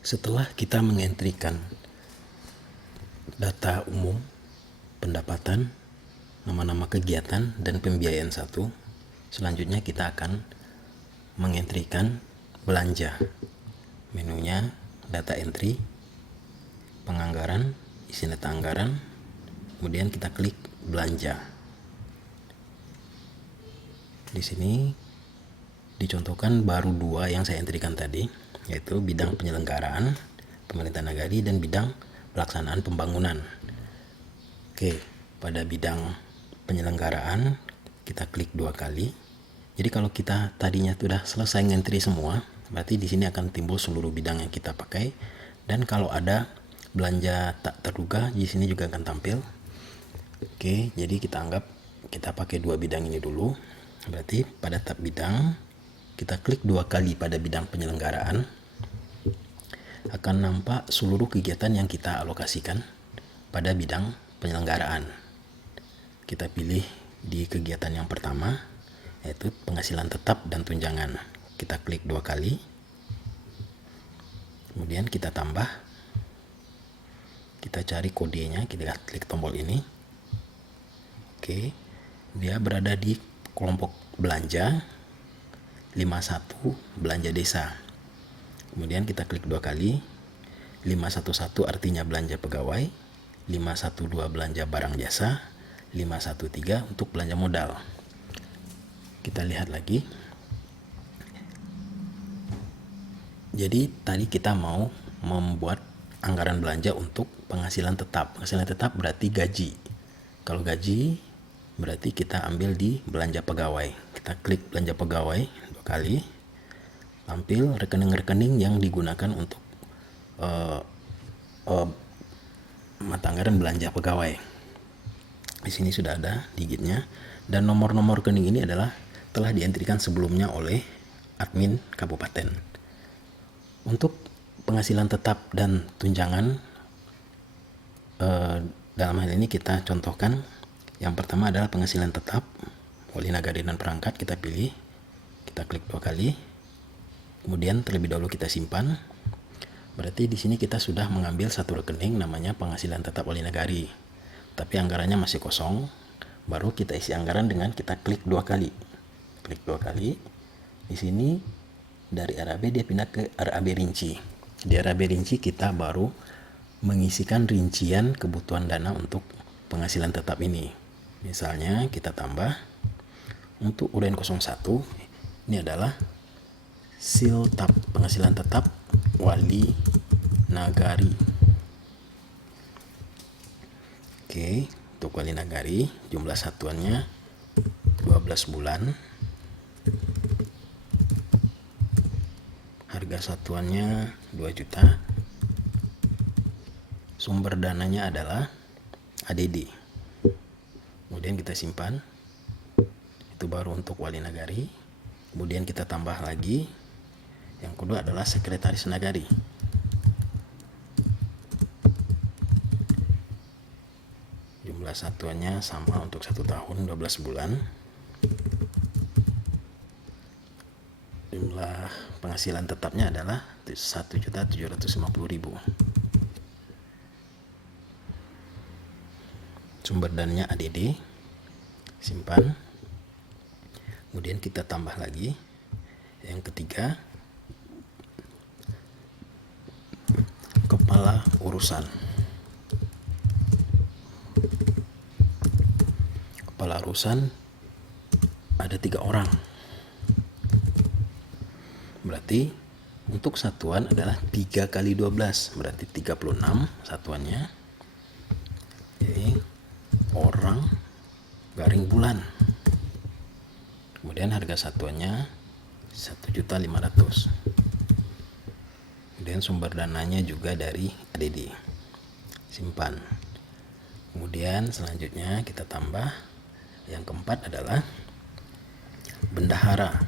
Setelah kita mengentrikan data umum, pendapatan, nama-nama kegiatan, dan pembiayaan satu, selanjutnya kita akan mengentrikan belanja. Menunya data entry, penganggaran, isi data anggaran, kemudian kita klik belanja. Di sini dicontohkan baru dua yang saya entrikan tadi, yaitu bidang penyelenggaraan pemerintahan nagari dan bidang pelaksanaan pembangunan. Oke, pada bidang penyelenggaraan kita klik 2 kali. Jadi kalau kita tadinya sudah selesai ngentri semua, berarti di sini akan timbul seluruh bidang yang kita pakai, dan kalau ada belanja tak terduga di sini juga akan tampil. Oke, jadi kita anggap kita pakai 2 bidang ini dulu. Berarti pada tab bidang kita klik 2 kali pada bidang penyelenggaraan, akan nampak seluruh kegiatan yang kita alokasikan pada bidang penyelenggaraan. Kita pilih di kegiatan yang pertama, yaitu penghasilan tetap dan tunjangan. Kita klik 2 kali, kemudian kita tambah, kita cari kodenya, kita klik tombol ini. Oke, dia berada di kelompok belanja 51 belanja desa. Kemudian kita klik 2 kali. 511 artinya belanja pegawai, 512 belanja barang jasa, 513 untuk belanja modal. Kita lihat lagi. Jadi tadi kita mau membuat anggaran belanja untuk penghasilan tetap. Penghasilan tetap berarti gaji. Kalau gaji berarti kita ambil di belanja pegawai. Kita klik belanja pegawai 2 kali. Tampil rekening-rekening yang digunakan untuk mata anggaran belanja pegawai. Di sini sudah ada digitnya, dan nomor-nomor rekening ini adalah telah dientrikan sebelumnya oleh admin kabupaten. Untuk penghasilan tetap dan tunjangan, dalam hal ini kita contohkan. Yang pertama adalah penghasilan tetap wali nagari dan perangkat. Kita pilih, kita klik 2 kali, kemudian terlebih dahulu kita simpan. Berarti di sini kita sudah mengambil satu rekening namanya penghasilan tetap wali nagari, tapi anggarannya masih kosong. Baru kita isi anggaran dengan kita klik 2 kali. Klik 2 kali. Di sini dari RAB dia pindah ke RAB rinci. Di RAB rinci kita baru mengisikan rincian kebutuhan dana untuk penghasilan tetap ini. Misalnya kita tambah untuk URN 01, ini adalah siltab penghasilan tetap wali nagari. Oke, untuk wali nagari jumlah satuannya 12 bulan. Harga satuannya 2 juta. Sumber dananya adalah ADD. Kemudian kita simpan. Itu baru untuk wali nagari. Kemudian kita tambah lagi. Yang kedua adalah sekretaris nagari. Jumlah satuannya sama untuk 1 tahun 12 bulan. Jumlah penghasilan tetapnya adalah 1.750.000. Sumber dananya ADD. Simpan. Kemudian kita tambah lagi. Yang ketiga, kepala urusan. Kepala urusan ada 3 orang. Berarti untuk satuan adalah 3 kali 12, berarti 36 satuannya. Jadi orang garing bulan. Kemudian harga satuannya 1.500.000. Kemudian sumber dananya juga dari ADD. Simpan. Kemudian selanjutnya kita tambah. Yang keempat adalah bendahara.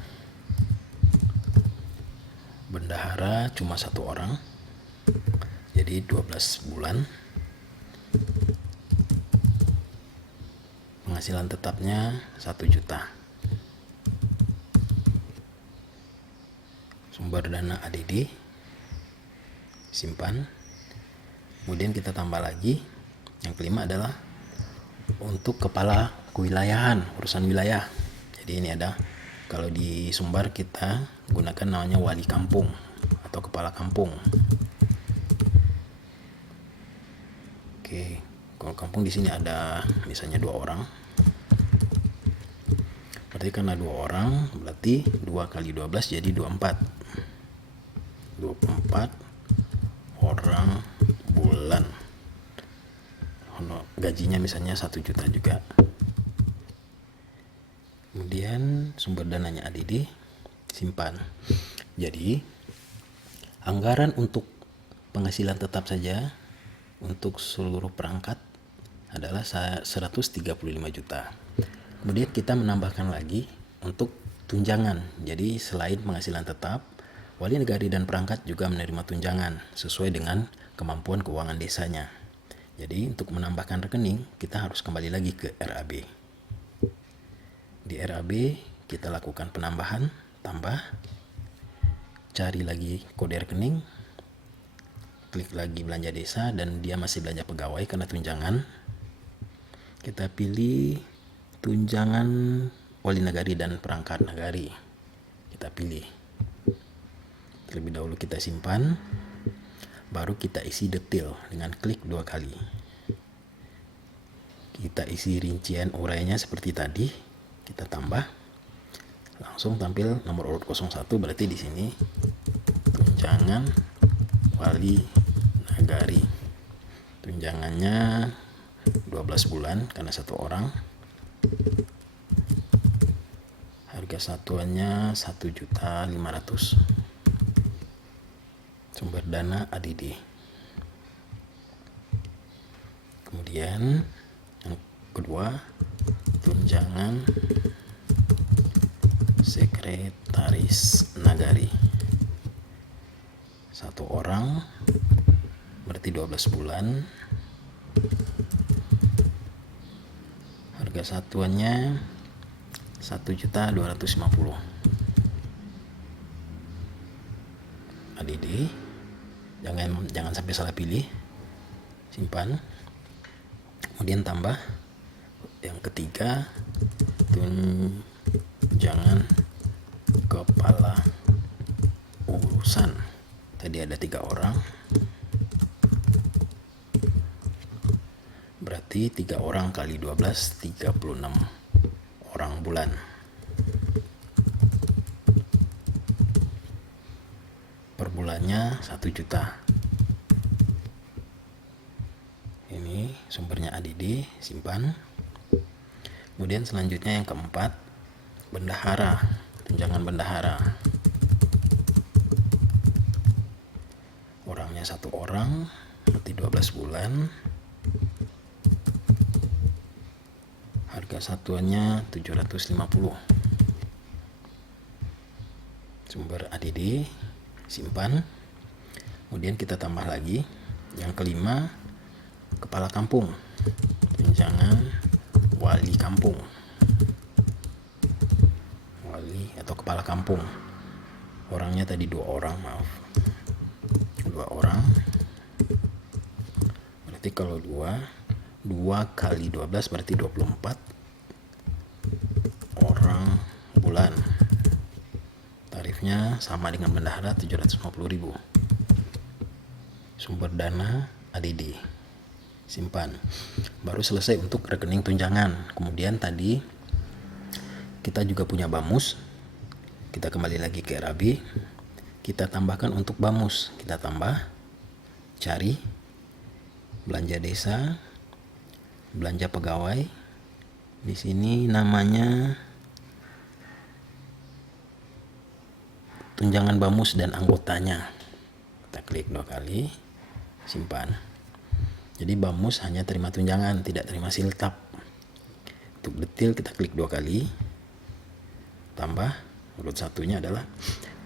Bendahara cuma 1 orang, jadi 12 bulan. Penghasilan tetapnya 1 juta. Sumber dana ADD. simpan. Kemudian kita tambah lagi. Yang kelima adalah untuk kepala kewilayahan, urusan wilayah. Jadi ini ada, kalau di Sumbar kita gunakan namanya wali kampung atau kepala kampung. Oke, kalau kampung di sini ada misalnya 2 orang. Berarti karena 2 orang, berarti 2 kali 12 jadi 24. 24 orang bulan. Gajinya misalnya 1 juta juga. Kemudian sumber dananya ADD, simpan. Jadi anggaran untuk penghasilan tetap saja untuk seluruh perangkat adalah 135 juta. Kemudian kita menambahkan lagi untuk tunjangan. Jadi selain penghasilan tetap, wali negari dan perangkat juga menerima tunjangan sesuai dengan kemampuan keuangan desanya. Jadi untuk menambahkan rekening, kita harus kembali lagi ke RAB. Di RAB kita lakukan penambahan, tambah, cari lagi kode rekening, klik lagi belanja desa, dan dia masih belanja pegawai karena tunjangan. Kita pilih tunjangan wali negari dan perangkat negari. Kita pilih. Terlebih dahulu kita simpan, baru kita isi detail dengan klik 2 kali. Kita isi rincian urainya seperti tadi, kita tambah. Langsung tampil nomor urut 01, berarti di sini tunjangan wali negari. Tunjangannya 12 bulan karena 1 orang. Harga satuannya 1.500.000. Sumber dana ADD. Kemudian yang kedua, tunjangan sekretaris nagari. 1 orang berarti 12 bulan. Harga satuannya 1.250.000. ADD. Jangan sampai salah pilih. Simpan. Kemudian tambah. Yang ketiga, tunjangan kepala urusan. Tadi ada 3 orang. Berarti 3 orang kali 12, 36 orang bulan. Per bulannya 1 juta. Ini sumbernya ADD, simpan. Kemudian selanjutnya yang keempat, bendahara, tunjangan bendahara. Orangnya 1 orang, berarti 12 bulan. Harga satuannya 750. Sumber ADD, simpan. Kemudian kita tambah lagi. Yang kelima, kepala kampung, tunjangan wali kampung. Wali atau kepala kampung. Orangnya tadi 2 orang, maaf. 2 orang. Berarti kalau 2 kali 12 berarti 24 orang bulan. Tarifnya sama dengan bendahara, 750.000. Sumber dana ADD, simpan. Baru selesai untuk rekening tunjangan. Kemudian tadi kita juga punya BAMUS. Kita kembali lagi ke RAB. Kita tambahkan untuk BAMUS. Kita tambah, cari belanja desa, belanja pegawai. Di sini namanya tunjangan BAMUS dan anggotanya. Kita klik 2 kali, simpan. Jadi BAMUS hanya terima tunjangan, tidak terima siltap. Untuk detail kita klik 2 kali, tambah. Urut satunya adalah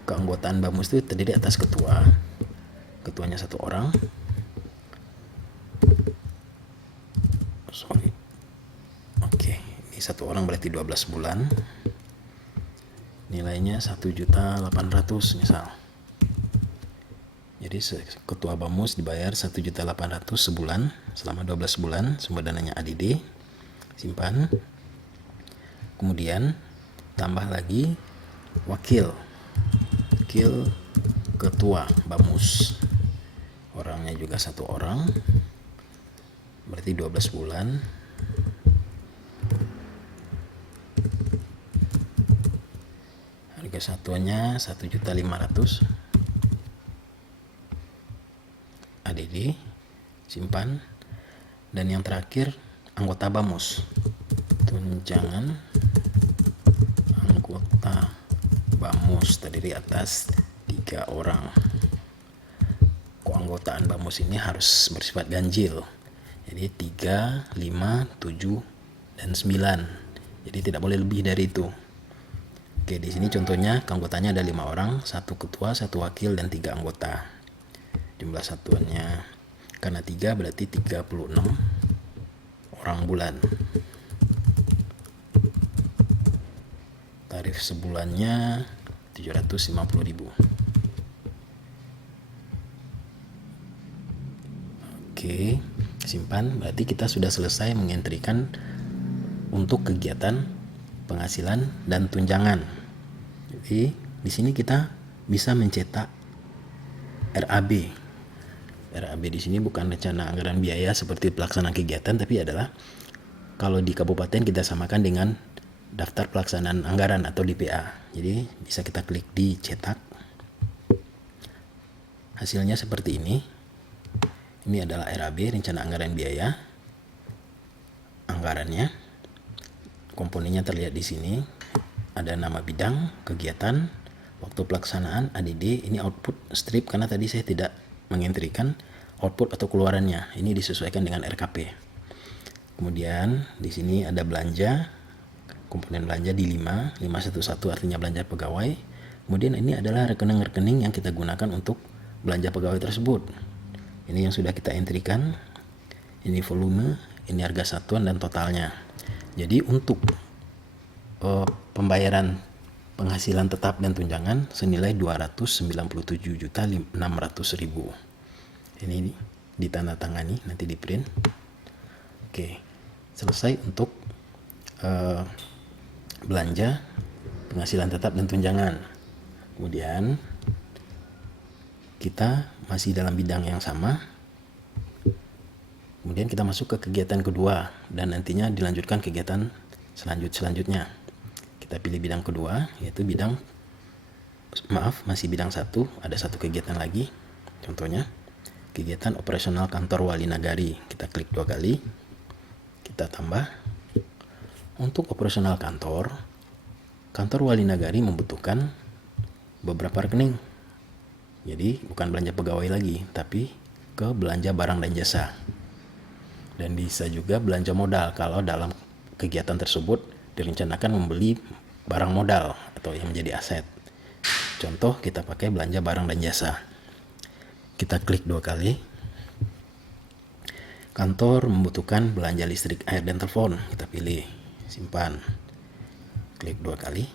keanggotaan BAMUS itu terdiri atas ketua. Ketuanya 1 orang. Oke, ini 1 orang berarti 12 bulan. Nilainya 1.800.000 misal. Jadi ketua BAMUS dibayar 1.800.000 sebulan selama 12 bulan, sumber dananya ADD, simpan. Kemudian tambah lagi wakil ketua BAMUS, orangnya juga 1 orang, berarti 12 bulan. Harga satuannya 1.500.000 ADD, simpan. Dan yang terakhir anggota BAMUS, tunjangan anggota BAMUS terdiri atas 3 orang. Keanggotaan BAMUS ini harus bersifat ganjil, jadi 3, 5, 7, dan 9. Jadi tidak boleh lebih dari itu. Oke, di sini contohnya keanggotaannya ada 5 orang, 1 ketua, 1 wakil, dan 3 anggota. Jumlah satuannya karena 3 berarti 36 orang bulan. Tarif sebulannya 750.000. Oke, simpan. Berarti kita sudah selesai mengentrikan untuk kegiatan penghasilan dan tunjangan. Jadi di sini kita bisa mencetak RAB. RAB di sini bukan rencana anggaran biaya seperti pelaksanaan kegiatan, tapi adalah kalau di kabupaten kita samakan dengan daftar pelaksanaan anggaran atau DPA. Jadi bisa kita klik di cetak. Hasilnya seperti ini. Ini adalah RAB, rencana anggaran biaya. Anggarannya, komponennya terlihat di sini. Ada nama bidang, kegiatan, waktu pelaksanaan, ADD. Ini output strip karena tadi saya tidak mengentrikan output atau keluarannya. Ini disesuaikan dengan RKP. Kemudian di sini ada belanja, komponen belanja di 511 artinya belanja pegawai. Kemudian ini adalah rekening-rekening yang kita gunakan untuk belanja pegawai tersebut. Ini yang sudah kita entrikan. Ini volume, ini harga satuan dan totalnya. Jadi untuk pembayaran penghasilan tetap dan tunjangan senilai 297.600.000. Ini ditandatangani, nanti di print. Oke, selesai untuk belanja penghasilan tetap dan tunjangan. Kemudian kita masih dalam bidang yang sama. Kemudian kita masuk ke kegiatan kedua dan nantinya dilanjutkan kegiatan selanjutnya. Kita pilih bidang kedua, yaitu masih bidang 1, ada 1 kegiatan lagi. Contohnya kegiatan operasional kantor wali nagari. Kita klik 2 kali, kita tambah. Untuk operasional kantor wali nagari membutuhkan beberapa rekening. Jadi bukan belanja pegawai lagi, tapi ke belanja barang dan jasa. Dan bisa juga belanja modal kalau dalam kegiatan tersebut direncanakan membeli barang modal atau yang menjadi aset. Contoh kita pakai belanja barang dan jasa. Kita klik 2 kali. Kantor membutuhkan belanja listrik, air, dan telepon. Kita pilih, simpan. Klik 2 kali.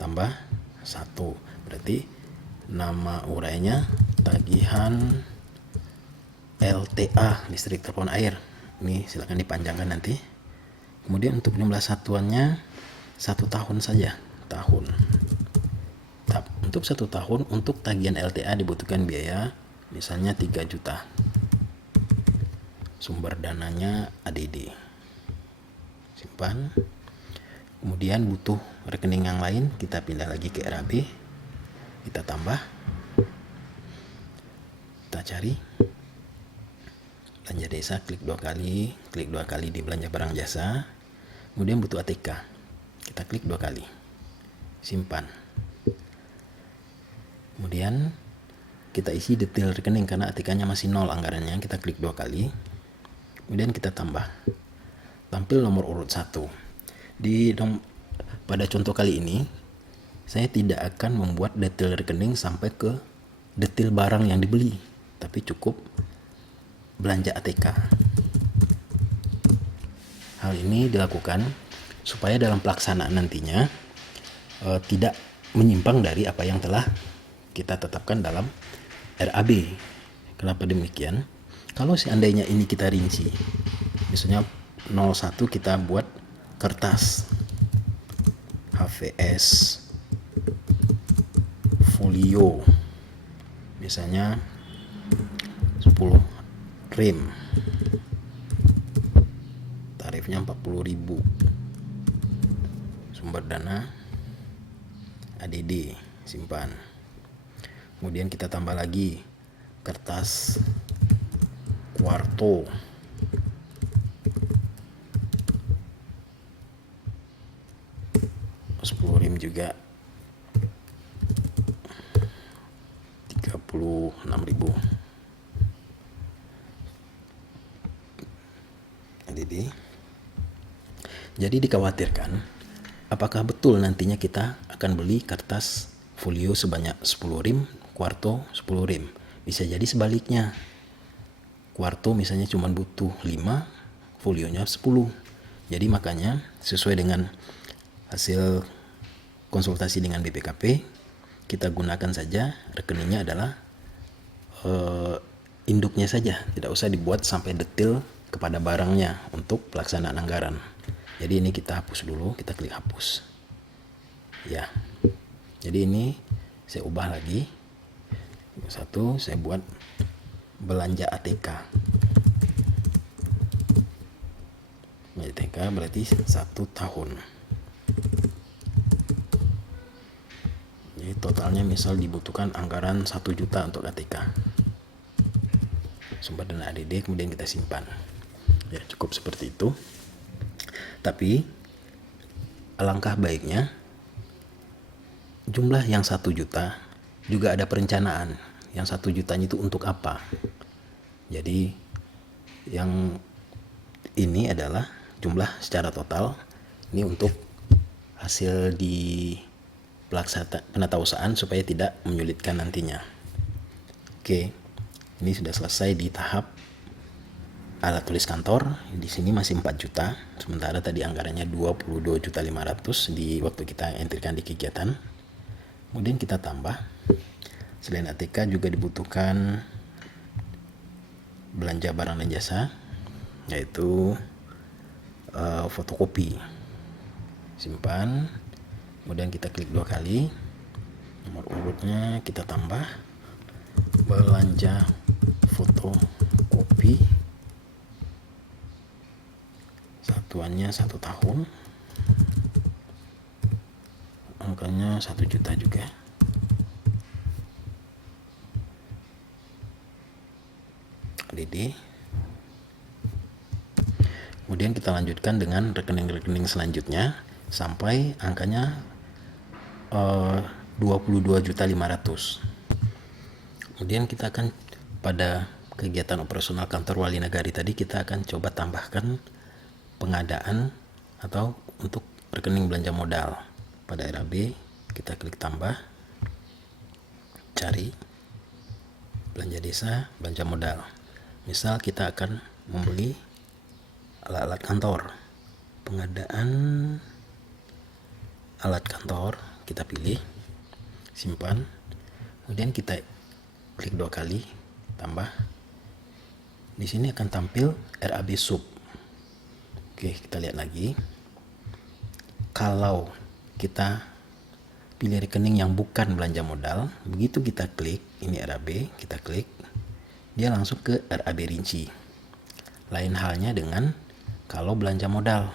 Tambah 1. Berarti nama urainya tagihan LTA, listrik, telepon, air. Ini silakan dipanjangkan nanti. Kemudian untuk jumlah satuannya 1 tahun saja, tahun. Untuk 1 tahun untuk tagihan LTA dibutuhkan biaya misalnya 3 juta. Sumber dananya ADD. Simpan. Kemudian butuh rekening yang lain, kita pindah lagi ke RAB. Kita tambah. Kita cari. Belanja desa, klik 2 kali. Klik 2 kali di belanja barang jasa. Kemudian butuh ATK. Kita klik 2 kali. Simpan. Kemudian kita isi detail rekening karena ATK-nya masih 0 anggarannya. Kita klik 2 kali. Kemudian kita tambah. Tampil nomor urut 1. Pada contoh kali ini, saya tidak akan membuat detail rekening sampai ke detail barang yang dibeli, tapi cukup belanja ATK. Hal ini dilakukan supaya dalam pelaksanaan nantinya tidak menyimpang dari apa yang telah kita tetapkan dalam RAB. Kenapa demikian? Kalau seandainya ini kita rinci, misalnya 01 kita buat kertas HVS folio, misalnya 10 rem, tarifnya 40.000, sumber dana ADD, simpan. Kemudian kita tambah lagi kertas kuarto, rem juga 36.000 ADD. Jadi dikhawatirkan apakah betul nantinya kita akan beli kertas folio sebanyak 10 rem, kuarto 10 rem. Bisa jadi sebaliknya, kuarto misalnya cuma butuh 5, folionya 10. Jadi makanya sesuai dengan hasil konsultasi dengan BPKP, kita gunakan saja rekeningnya adalah induknya saja, tidak usah dibuat sampai detail kepada barangnya untuk pelaksanaan anggaran. Jadi ini kita hapus dulu, kita klik hapus. Ya. Jadi ini saya ubah lagi. Satu, saya buat belanja ATK. ATK berarti 1 tahun. Jadi totalnya misal dibutuhkan anggaran 1 juta untuk ATK. Sumber dana ADD, kemudian kita simpan. Ya, cukup seperti itu. Tapi alangkah baiknya jumlah yang 1 juta juga ada perencanaan. Yang 1 jutanya itu untuk apa? Jadi yang ini adalah jumlah secara total. Ini untuk hasil di penatausahaan supaya tidak menyulitkan nantinya. Oke, ini sudah selesai di tahap alat tulis kantor. Di sini masih 4 juta, sementara tadi anggarannya 22.500.000 di waktu kita entrikan di kegiatan. Kemudian kita tambah, selain ATK juga dibutuhkan belanja barang dan jasa, yaitu fotokopi. Simpan. Kemudian kita klik 2 kali, nomor urutnya kita tambah, belanja fotokopi, satuannya 1 tahun, angkanya 1 juta juga. ADD. Kemudian kita lanjutkan dengan rekening-rekening selanjutnya sampai angkanya 22.500.000. Kemudian kita akan pada kegiatan operasional kantor wali nagari tadi kita akan coba tambahkan pengadaan atau untuk rekening belanja modal. Pada RAB kita klik tambah, cari belanja desa, belanja modal. Misal kita akan membeli alat-alat kantor, pengadaan alat kantor, kita pilih, simpan, kemudian kita klik 2 kali, tambah. Di sini akan tampil RAB sub. Oke, kita lihat lagi. Kalau kita pilih rekening yang bukan belanja modal, begitu kita klik ini RAB, kita klik, dia langsung ke RAB rinci. Lain halnya dengan kalau belanja modal.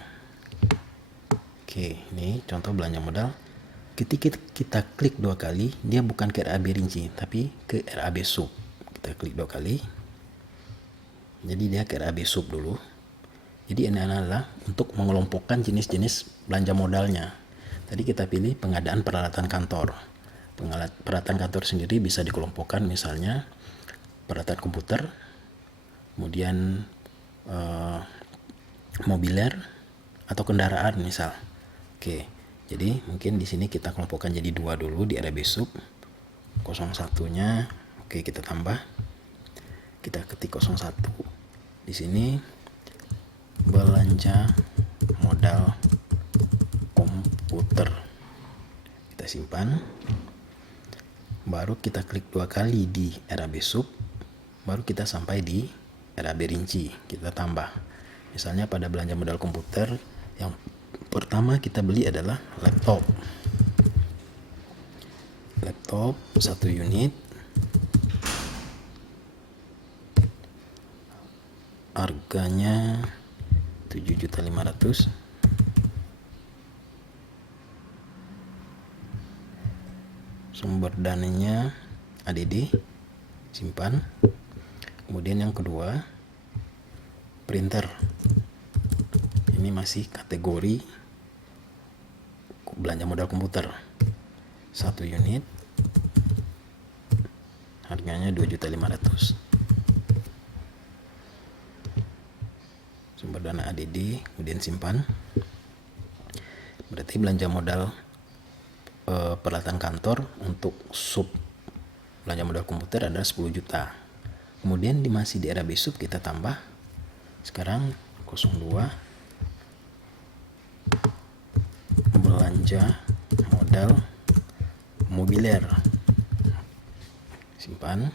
Oke, ini contoh belanja modal. Ketika kita klik 2 kali, dia bukan ke RAB rinci, tapi ke RAB sub. Kita klik 2 kali. Jadi dia ke RAB sub dulu. Jadi ini adalah untuk mengelompokkan jenis-jenis belanja modalnya. Tadi kita pilih pengadaan peralatan kantor. Peralatan kantor sendiri bisa dikelompokkan misalnya peralatan komputer, kemudian mobiler atau kendaraan misal. Oke, jadi mungkin di sini kita kelompokkan jadi 2 dulu di RAB sub. 01-nya, oke kita tambah. Kita ketik 01. Di sini belanja modal komputer. Kita simpan. baru kita klik 2 kali di RAB sub, baru kita sampai di RAB rinci, kita tambah. Misalnya pada belanja modal komputer, yang pertama kita beli adalah laptop 1 unit, harganya 7.500.000. Sumber dananya ADD, simpan. Kemudian yang kedua, printer. Ini masih kategori belanja modal komputer. 1 unit, harganya 2.500.000. Sumber dana ADD, kemudian simpan. Berarti belanja modal peralatan kantor untuk sub belanja modal komputer adalah 10 juta. Kemudian masih di RAB sub kita tambah sekarang 02 belanja modal mobiler, simpan.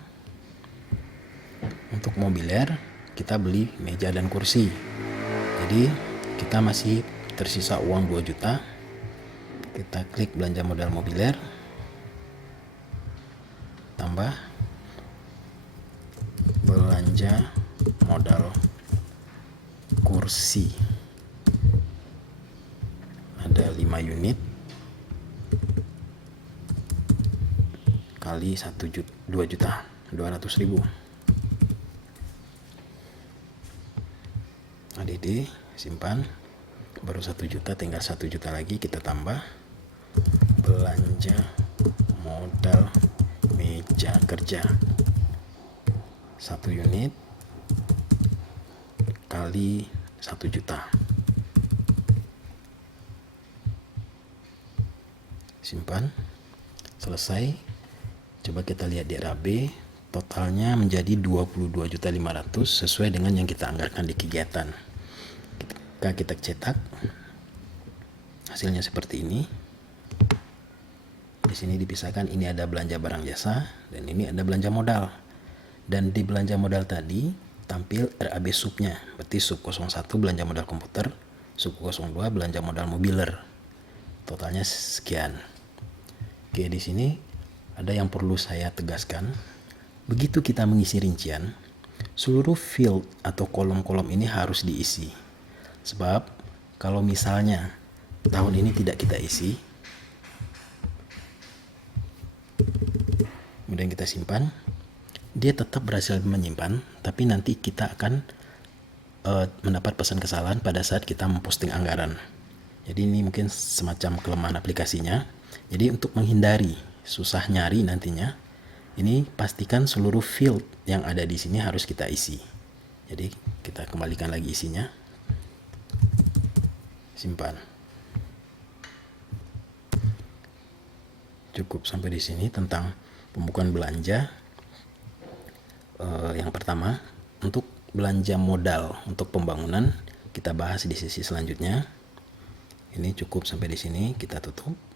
Untuk mobiler kita beli meja dan kursi, jadi kita masih tersisa uang 2 juta. Kita klik belanja modal mobiler, tambah belanja modal kursi, ada 5 unit kali 2.200.000. ADD, simpan. Baru 1 juta, tinggal 1 juta lagi kita tambah belanja modal meja kerja 1 unit kali 1 juta, simpan. Selesai. Coba kita lihat di RAB, totalnya menjadi 22.500.000 sesuai dengan yang kita anggarkan di kegiatan. Ketika kita cetak, hasilnya seperti ini. Di sini dipisahkan, ini ada belanja barang jasa dan ini ada belanja modal. Dan di belanja modal tadi tampil RAB subnya, berarti sub 01 belanja modal komputer, sub 02 belanja modal mobiler. Totalnya sekian. Oke, di sini ada yang perlu saya tegaskan. Begitu kita mengisi rincian, seluruh field atau kolom-kolom ini harus diisi. Sebab kalau misalnya tahun ini tidak kita isi, kemudian kita simpan, dia tetap berhasil menyimpan, tapi nanti kita akan mendapat pesan kesalahan pada saat kita memposting anggaran. Jadi ini mungkin semacam kelemahan aplikasinya. Jadi untuk menghindari susah nyari nantinya, ini pastikan seluruh field yang ada di sini harus kita isi. Jadi kita kembalikan lagi isinya, simpan. Cukup sampai di sini tentang pembukuan belanja. Yang pertama, untuk belanja modal untuk pembangunan kita bahas di sesi selanjutnya. Ini cukup sampai di sini, kita tutup.